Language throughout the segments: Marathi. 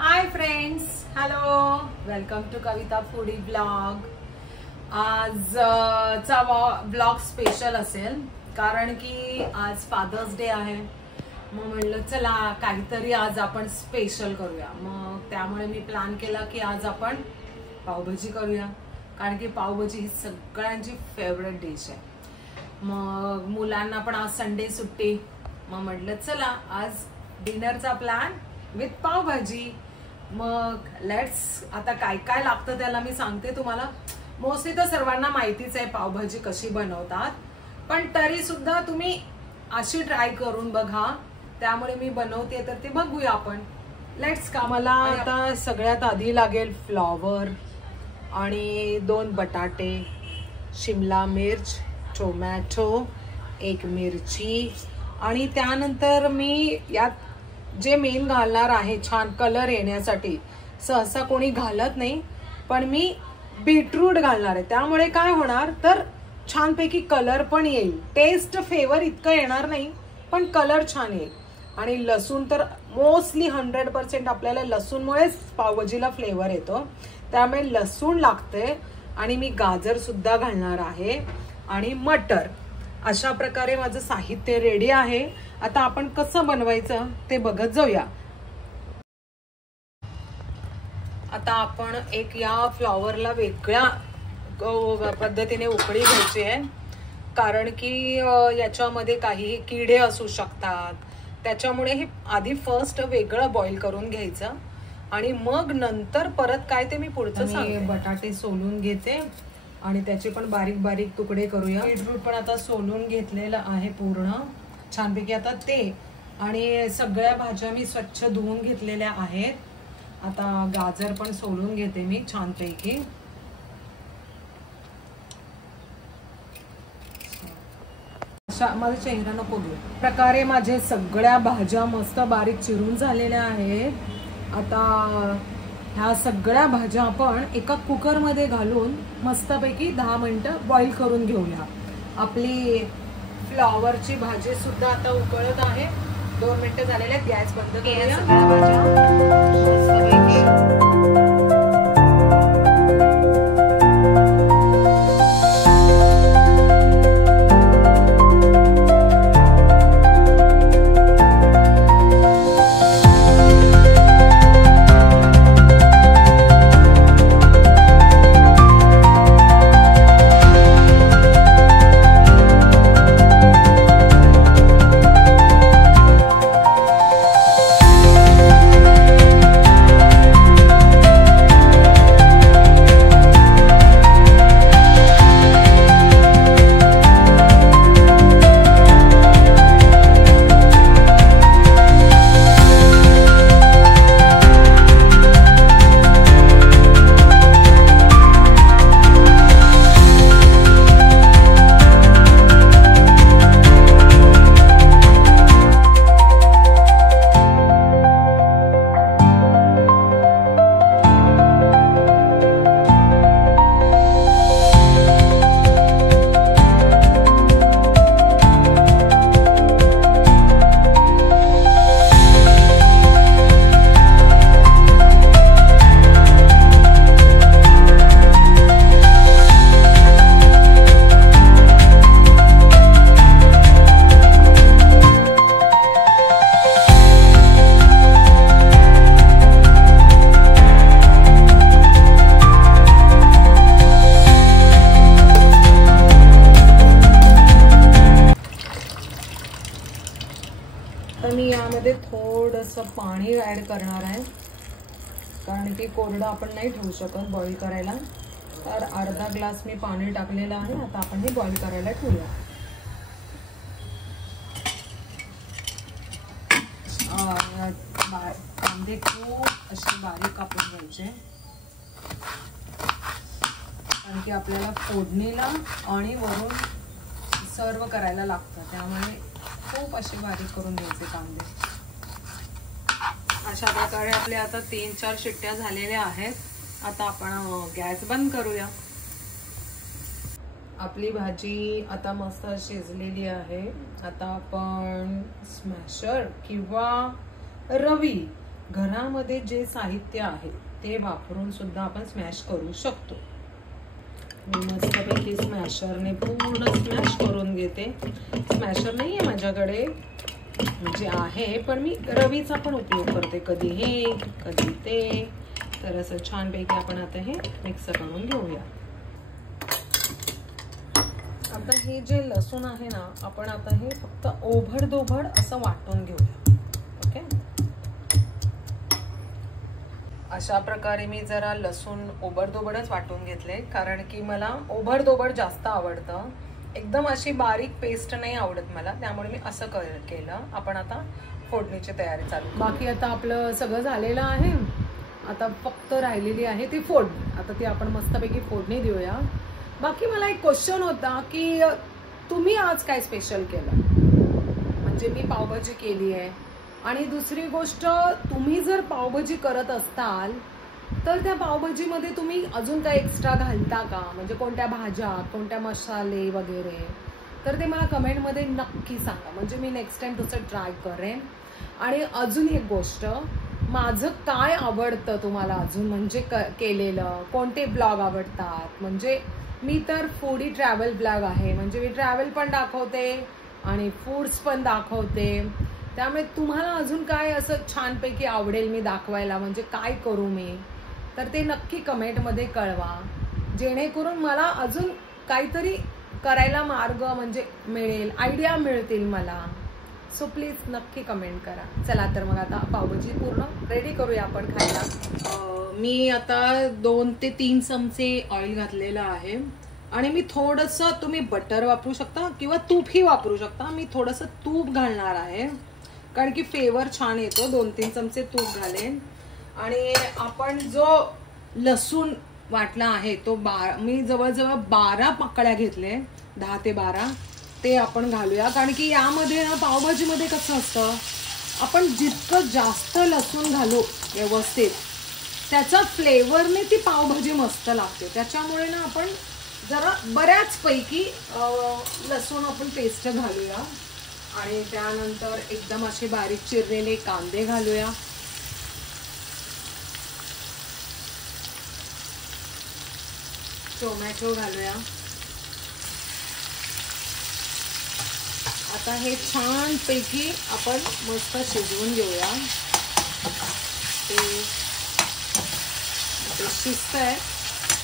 High friends, hello, welcome to Kavita foodie blog. आजचा ब्लॉग स्पेशल असेल कारण की आज फादर्स डे आहे. मग म्हणलं चला काहीतरी आज आपण स्पेशल करूया. मग त्यामुळे मी प्लॅन केला की आज आपण पावभाजी करूया, कारण की पावभाजी ही सगळ्यांची फेवरेट डिश आहे. मग मुलांना पण आज संडे सुट्टी. मग म्हटलं चला आज डिनरचा प्लॅन विथ पावभाजी. मग लेट्स, आता काय काय लागतं त्याला मी सांगते तुम्हाला. मोस्टली तर सर्वांना माहितीच आहे पावभाजी कशी बनवतात, पण तरी सुद्धा तुम्ही अशी ट्राय करून बघा. त्यामुळे मी बनवते तर ते बघूया आपण. लेट्स का. मला आता सगळ्यात आधी लागेल फ्लॉवर आणि 2 बटाटे, शिमला मिर्च, टोमॅटो, 1 मिरची आणि त्यानंतर मी यात जे मेन घालणार आहे छान कलर येण्यासाठी. सहसा कोणी घालत नाही, पण मी बीटरूट घालणार आहे. त्यामुळे काय होणार तर छानपैकी कलर पण येईल. टेस्ट फ्लेवर इतकं येणार नाही, पण कलर छान येईल. आणि लसूण तर मोस्टली 100% आपल्याला लसूणमुळेच पावभाजीला फ्लेवर येतो, त्यामुळे लसूण लागते. आणि मी गाजर सुद्धा घालणार आहे आणि मटर. अशा प्रकारे माझं साहित्य रेडी आहे. आता आपण कसं बनवायचं ते बघत जाऊया. आता आपण एक या फ्लॉवरला वेगळ्या पद्धतीने उकळी घ्यायची आहे, कारण की याच्यामध्ये काही किडे असू शकतात. त्याच्यामुळे हे आधी फर्स्ट वेगळं बॉईल करून घ्यायचं आणि मग नंतर परत काय ते मी पुढचं सांगते. बटाटे सोलून घेते आणि त्याचे पण बारीक बारीक तुकडे करूया. बीटरूट पण आता सोलून घेतलेलं आहे पूर्ण छानपैकी. आता ते आणि सगळ्या भाज्या मी स्वच्छ धुवून घेतलेल्या आहेत. आता गाजर पण सोलून घेते मी छानपैकी. माझा चेहरा नको घेऊ. प्रकारे माझे सगळ्या भाज्या मस्त बारीक चिरून झालेल्या आहेत. आता ह्या सगळ्या भाज्या आपण एका कुकर मध्ये घालून मस्तपैकी 10 मिनिटं बॉईल करून घेऊया. आपली फ्लॉवरची भाजी सुद्धा आता उकळत आहे. 2 मिनिटं झालेले आहेत. गॅस बंद करूया. सगळ्या भाज्या थोडंसं पाणी ऍड करणार आहे, कारण की कोरडं आपण नाही ठेवू शकत बॉईल करायला. तर अर्धा ग्लास मी पाणी टाकलेलं आहे. आता आपण हे बॉईल करायला ठेवूया. कांदे खूप असे बारीक कापून घ्यायचे, कारण की आपल्याला फोडणीला आणि वरून सर्व करायला लागतं. त्यामुळे खूप असे बारीक करून घ्यायचे कांदे. अशा प्रकारे आपले आता 3-4 शिट्ट्या झालेल्या आहेत. आता आपण गॅस बंद करूया. आपली भाजी आता मस्त शिजलेली आहे. आता आपण स्मॅशर किंवा रवी घरामध्ये जे साहित्य आहे ते वापरून सुद्धा आपण स्मॅश करू शकतो. मी मस्तपैकी स्मॅशरने पूर्ण स्मॅश करून घेते. स्मॅशर नाही आहे माझ्याकडे, म्हणजे आहे पण मी रवीचा पण उपयोग करते, कधी हे कधी ते. तर असं छानपैकी आपण आता हे मिक्स करून घेऊया. आता हे जे लसूण आहे ना, आपण आता हे फक्त ओभडधोबड असं वाटून घेऊया. ओके, अशा प्रकारे मी जरा लसूण ओबडधोबडच वाटून घेतले, कारण की मला ओबडधोबड जास्त आवडतं. एकदम अशी बारीक पेस्ट नाही आवडत मला, त्यामुळे मी असं केलं. आपण आता फोडणीची तयारी चालू. बाकी आता आपलं सगळं झालेलं आहे. आता फक्त राहिलेली आहे ती फोडणी. आता ती आपण मस्तपैकी फोडणी देऊया. बाकी मला एक क्वेश्चन होता की तुम्ही आज काय स्पेशल केलं. म्हणजे मी पावभाजी केली आहे, आणि दुसरी गोष्ट, तुम्ही जर पावभाजी करत असाल तर त्या पावभाजीमध्ये तुम्ही अजून काय एक्स्ट्रा घालता का, म्हणजे कोणत्या भाज्या, कोणत्या मसाले वगैरे. तर ते मला कमेंटमध्ये नक्की सांगा, म्हणजे मी नेक्स्ट टाइम तसं ट्राय करेन. आणि अजून एक गोष्ट, माझं काय आवडतं तुम्हाला अजून, म्हणजे केलेलं कोणते ब्लॉग आवडतात. म्हणजे मी तर फूडी ट्रॅव्हल ब्लॉग आहे, म्हणजे मी ट्रॅव्हल पण दाखवते आणि फूड्स पण दाखवते. त्यामुळे तुम्हाला अजून काय असं छानपैकी आवडेल मी दाखवायला, म्हणजे काय करू मी, तर ते नक्की कमेंटमध्ये कळवा, जेणेकरून मला अजून काहीतरी करायला मार्ग म्हणजे मिळेल, आयडिया मिळतील मला. सो प्लीज नक्की कमेंट करा. चला तर मग आता पावभाजी पूर्ण रेडी करूया आपण खायला. मी आता 2 ते 3 चमचे ऑइल घातलेलं आहे, आणि मी थोडंसं, तुम्ही बटर वापरू शकता किंवा तूपही वापरू शकता. मी थोडंसं तूप घालणार आहे, कारण की फ्लेवर छान येतो. 2-3 चमचे तूप घालेन. आणि आपण जो लसूण वाटला आहे तो मी जवळजवळ 12 पाकळ्या घेतले, 10 ते 12. ते आपण घालूया, कारण की यामध्ये ना पावभाजीमध्ये कसं असतं, आपण जितकं जास्त लसूण घालू व्यवस्थित, त्याचा फ्लेवरने ती पावभाजी मस्त लागते. त्याच्यामुळे ना आपण जरा बऱ्याचपैकी लसूण आपण पेस्ट घालूया. आणि त्यानंतर एकदम असे बारीक चिरलेले कांदे घालूया. टोमॅटो घालूया. आता हे छानपैकी आपण मस्त शिजवून घेऊया. ते शिजतंय,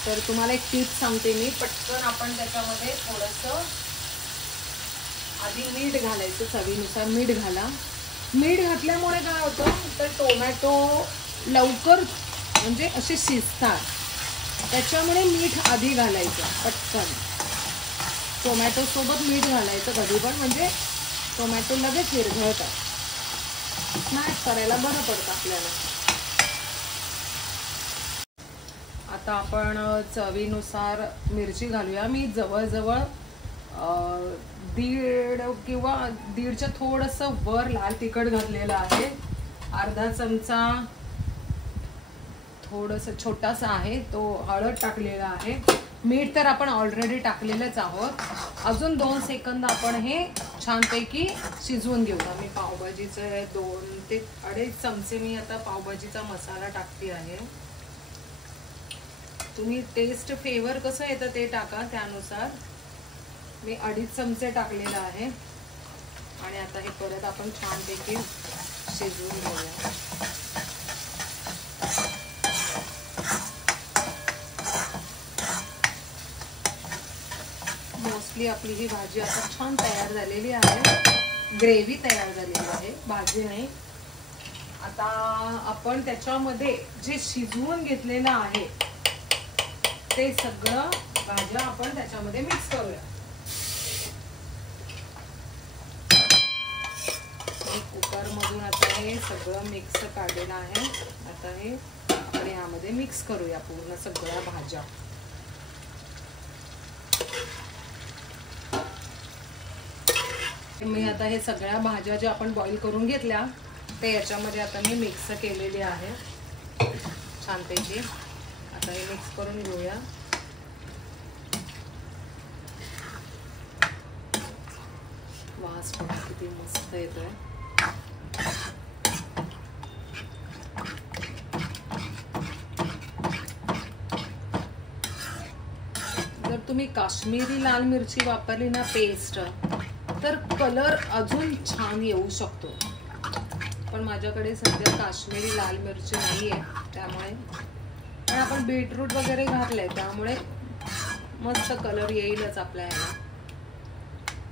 तर तुम्हाला एक टिप सांगते मी, पटकन आपण त्याच्यामध्ये थोडंसं आधी मीठ घालायचं, चवीनुसार मीठ घाला. मीठ घातल्यामुळे काय होतं, तर टोमॅटो लवकर म्हणजे असे शिजतात, त्याच्यामुळे मीठ आधी घालायचं पटकन. टोमॅटो सोबत मीठ घालायचं कधी पण, म्हणजे टोमॅटो लगेच विरघळतात, स्मॅश करायला बरं पडतं आपल्याला. आता आपण चवीनुसार मिरची घालूया. मी जवळजवळ 1.5 किंवा 1.5च्या थोडंसं वर लाल तिखट घातलेलं आहे. अर्धा चमचा थोडंसं छोटासा आहे तो हळद टाकलेला आहे. मीठ तर आपण ऑलरेडी टाकलेलंच आहोत. अजून 2 सेकंद आपण हे छानपैकी शिजवून घेऊया. मी पावभाजीचे 2 ते 2.5 चमचे मी आता पावभाजीचा मसाला टाकते आहे. तुम्ही टेस्ट फ्लेवर कसं येतं ते टाका, त्यानुसार. मी 2.5 चमचे टाकलेला आहे. आणि आता हे परत आपण छानपैकी शिजवून घेऊया. मोस्टली आपली ही भाजी आता छान तयार झालेली आहे. ग्रेव्ही तयार झालेली आहे, भाजी नाही. आता आपण त्याच्यामध्ये जे शिजवून घेतलेलं आहे ते सगळं भाज्या आपण त्याच्यामध्ये मिक्स करूया. कुकर मधून आता हे सगळं मिक्स काढलेलं आहे. आता हे आपण यामध्ये मिक्स करूया पूर्ण सगळ्या भाज्या. मी आता हे सगळ्या भाज्या ज्या आपण बॉईल करून घेतल्या ते याच्यामध्ये आता मी मिक्स केलेली आहे छानपैकी. आता हे मिक्स करून घेऊया. वास पण किती मस्त येतोय. तुम्ही काश्मीरी लाल मिरची वापरली ना पेस्ट, तर कलर अजून छान येऊ शकतो. पण माझ्याकडे सध्या काश्मीरी लाल मिरची नाही आहे, त्यामुळे पण आपण बीटरूट वगैरे घातलंय त्यामुळे मस्त कलर येईलच आपल्या ह्याला.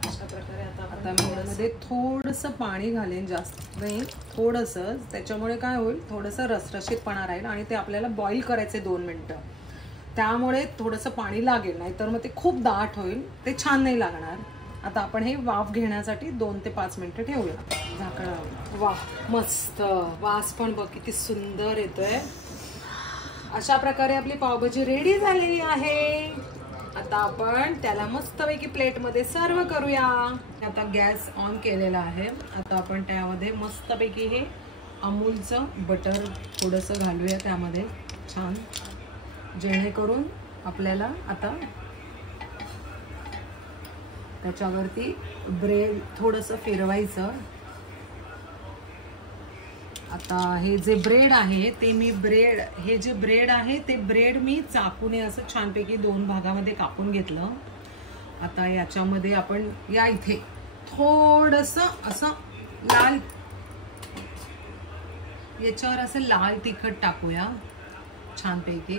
अशा प्रकारे आता मी यामध्ये थोडंसं पाणी घालेन, जास्त नाही थोडंसं, त्याच्यामुळे काय होईल थोडंसं रसरशीतपणा राहील आणि ते आपल्याला बॉईल करायचे 2 मिनिटं, त्यामुळे थोडंसं पाणी लागेल, नाही तर मग ते खूप दाट होईल, ते छान नाही लागणार. आता आपण हे वाफ घेण्यासाठी 2 ते 5 मिनिटं ठेवूया झाकण. वाह मस्त वास पण बघ किती सुंदर येतोय. अशा प्रकारे आपली पावभाजी रेडी झालेली आहे. आता आपण त्याला मस्तपैकी प्लेटमध्ये सर्व करूया. आता गॅस ऑन केलेला आहे. आता आपण त्यामध्ये मस्तपैकी हे अमूलचं बटर थोडंसं घालूया त्यामध्ये छान, जेणेकरून आपल्याला आता त्याच्यावरती ब्रेड थोडंसं फिरवायचं. आता हे जे ब्रेड आहे ते मी हे जे ब्रेड आहे ते ब्रेड मी चाकूने असं छानपैकी 2 भागामध्ये कापून घेतलं. आता याच्यामध्ये आपण या इथे थोडंसं असं लाल, याच्यावर असं लाल तिखट टाकूया छानपैकी.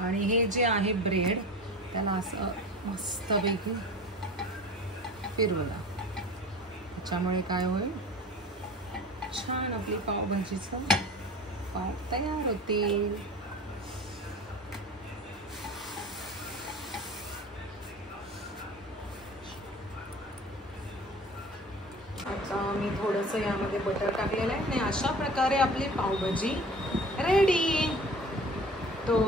आणि हे जे आहे ब्रेड त्याला असं मस्तपैकी फिरवला, त्याच्यामुळे काय होईल छान आपली पावभाजीचं पाव तयार होतील. आता मी थोडंसं यामध्ये बटर टाकलेलं आहे आणि अशा प्रकारे आपली पावभाजी रेडी. तो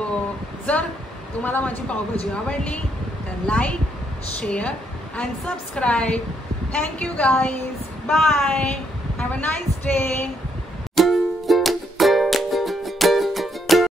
जर तुम्हाला माझी पावभाजी आवडली तर like, share and subscribe. Thank you guys. Bye.